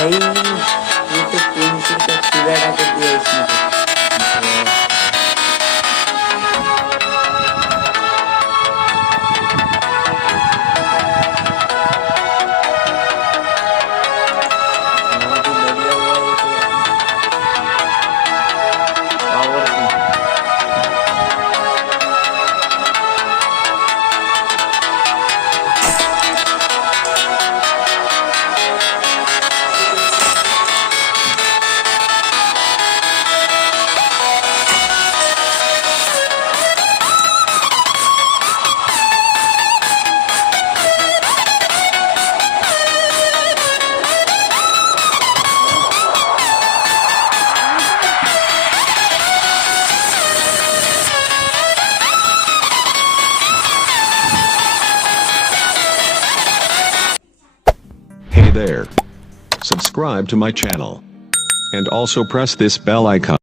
भाई ये तो पेंसिल का सिगाड़ा कर दिया इसने तो। बहुत ही बढ़िया हुआ ये तो powerful. Hey there. Subscribe to my channel. And also press this bell icon.